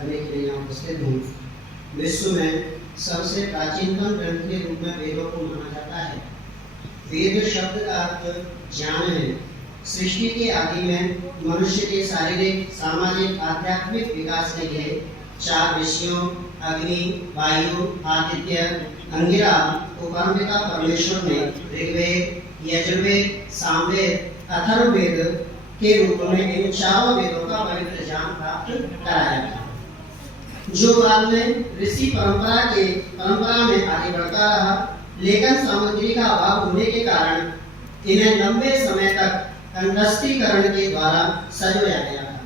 करने के लिए यहाँ उपस्थित हूँ। विश्व में सबसे प्राचीनतम ग्रंथ के रूप में वेदों को माना जाता है। वेद शब्द का अर्थ ज्ञान है। सृष्टि के आदि में मनुष्य के शारीरिक, सामाजिक, आध्यात्मिक विकास के लिए 4 विषयों अग्नि, वायु, आदित्य, अंगिरा को परमपिता परमेश्वर ने ऋग्वेद, यजुर्वेद, सामवेद, अथर्ववेद के रूप में इन 4 वेदों का पवित्र ज्ञान प्राप्त कराया था, जो बाद में ऋषि परंपरा में आगे बढ़ता रहा। लेखन सामग्री का अभाव होने के कारण इन्हें लंबे समय तक कंठस्थीकरण के द्वारा संजोया गया था,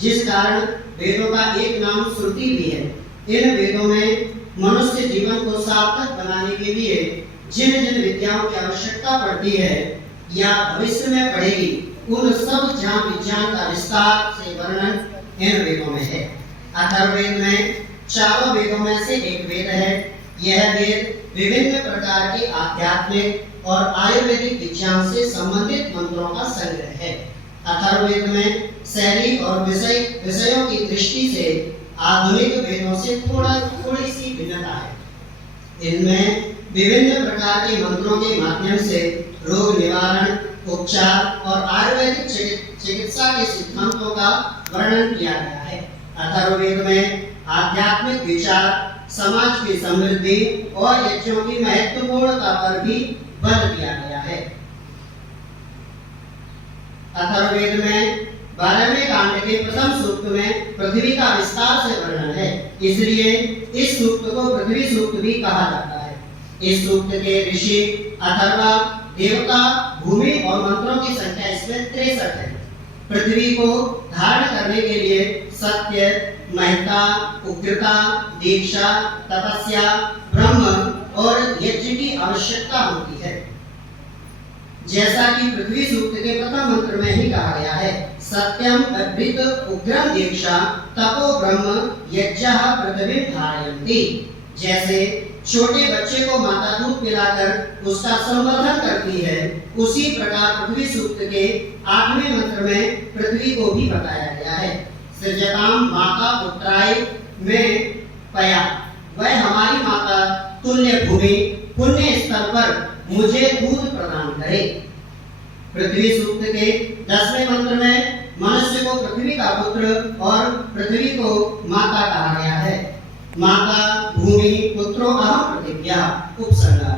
जिस कारण वेदों का एक नाम श्रुति भी है। इन वेदों में मनुष्य जीवन को सार्थक बनाने के लिए जिन जिन विद्याओं की आवश्यकता पड़ती है या भविष्य में पड़ेगी, उन सब ज्ञान विज्ञान का विस्तार से वर्णन इन वेदों में है। अथर्ववेद में 4 वेदों में से एक वेद है। यह वेद विभिन्न प्रकार के आध्यात्मिक और आयुर्वेदिक विज्ञान से संबंधित मंत्रों का संग्रह है। अथर्ववेद में शैली और विषयों की दृष्टि से आधुनिक वेदों से थोड़ी सी भिन्नता है। इनमें विभिन्न प्रकार के मंत्रों के माध्यम से रोग निवारण, उपचार और आयुर्वेदिक चिकित्सा के सिद्धांतों का वर्णन किया गया है। अथर्ववेद में आध्यात्मिक विचार, समाज की समृद्धि और यज्ञों की महत्वपूर्णता पर भी बल दिया गया है। अथर्ववेद में 12वें कांड के प्रथम सूक्त में पृथ्वी का विस्तार से वर्णन है, इसलिए इस सूक्त को पृथ्वी सूक्त भी कहा जाता है। इस सूक्त के ऋषि अथर्वा, देवता, भूमि और मंत्रों की संख्या इसमें 63 है। पृथ्वी को धारण करने के लिए सत्य, महत्ता, उग्रता, दीक्षा, तपस्या, ब्रह्म और यज्ञ की आवश्यकता होती है। जैसा कि पृथ्वी सूक्त के प्रथम मंत्र में ही कहा गया है, सत्यम अभृत उग्रम दीक्षा तपो ब्रह्म यज्ञः पृथ्वी धारयन्ति। जैसे छोटे बच्चे को माता दूध पिलाकर उसका संवर्धन करती है, उसी प्रकार पृथ्वी सूक्त के 8वें मंत्र में पृथ्वी को भी बताया गया है। सृजताम माता पुत्राय में पया, वह हमारी माता तुल्य भूमि पुण्य स्थल पर मुझे दूध प्रदान करे। पृथ्वी सूक्त के 10वें मंत्र में मनुष्य को पृथ्वी का पुत्र और पृथ्वी को माता कहा गया है। माता, भूमि, पुत्रो अहम पृथिव्या उपसर्गा।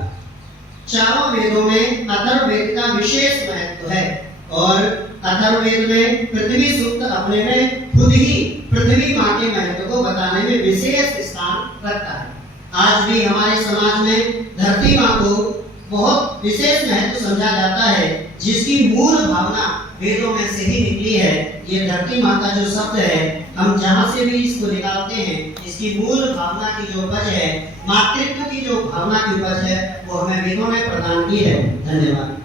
4 वेदों में अथर्ववेद का विशेष महत्व है और अथर्ववेद में पृथ्वी सूक्त अपने में खुद ही पृथ्वी माँ के महत्व को बताने में विशेष स्थान रखता है। आज भी हमारे समाज में धरती माँ को बहुत विशेष महत्व समझा जाता है, जिसकी मूल भावना वेदों में से ही निकली है। ये धरती माँ का जो शब्द है, हम जहाँ से भी इसको निकालते हैं, इसकी मूल भावना की जो उपज है, मातृत्व की जो भावना की उपज है, वो हमें वेदों में प्रदान की है। धन्यवाद।